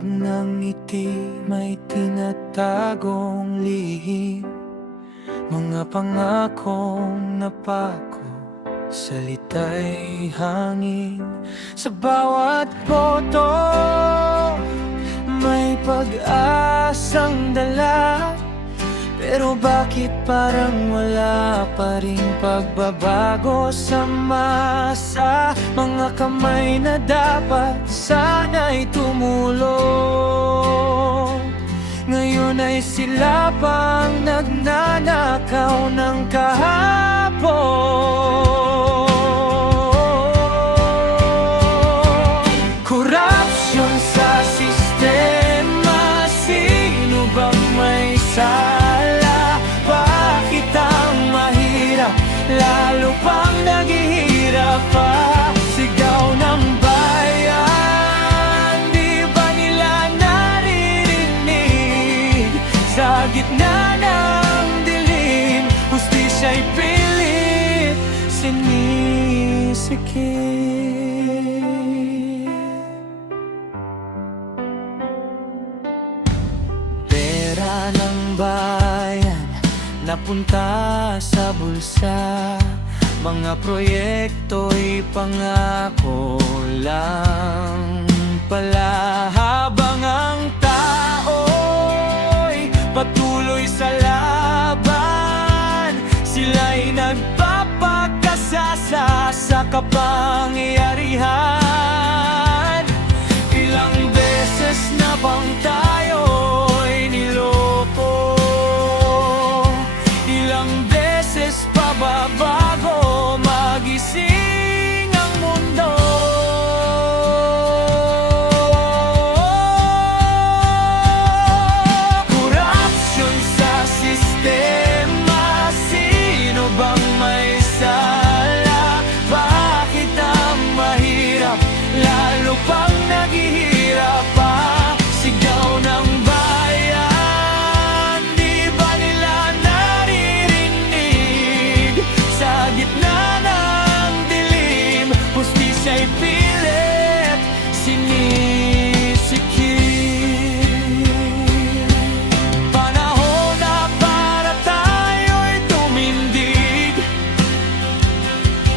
likod ng ngiti may tinatagong lihim, mga pangakong napako, salita'y hangin. Sa bawat boto may pag-asang dala, pero bakit parang wala pa ring pagbabago sa masa? Mga kamay na dapat sana'y tumulong, ngayon ay sila pang nagnanakaw ng kahapon. Korupsyon sa sistema, sino bang may sala? Bakit ang mahirap lalo pang naghihirap pa? Sigaw ng bayan, di ba nila naririnig? Sa gitna ng dilim, hustisya'y pilit sinisikip. Pera ng bayan napunta sa bulsa, mga proyekto'y pangako lang pala, habang ang tao'y patuloy sa laban. Sila'y nagpapakasasa sa kapangyarihan. Ilang beses na bang tayo'y niloko? Ilang beses pa ba bago magising ang mundo? Korupsyon sa sistema, sino bang may sala? Bakit ang mahirap lalo pang naghihirap pa? Sigaw ng bayan, di ba nila naririnig? Sa gitna ng dilim, hustisya'y pilit sinisikip. Panahon na para tayo'y tumindig,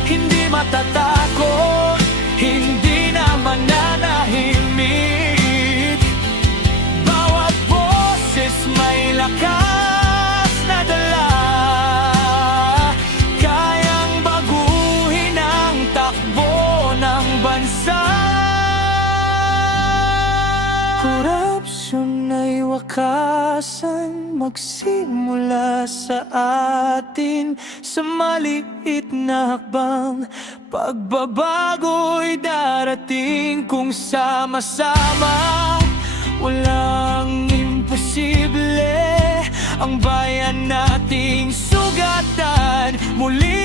hindi matatakot, hindi na mananahimik. Bawat boses may lakas na dala, kayang baguhin ang takbo ng bansa. Korupsyon ay wakasan, magsimula sa atin. Sa maliit na hakbang, pagbabago'y darating. Kung sama-sama, walang imposible. Ang bayan nating sugatan, muli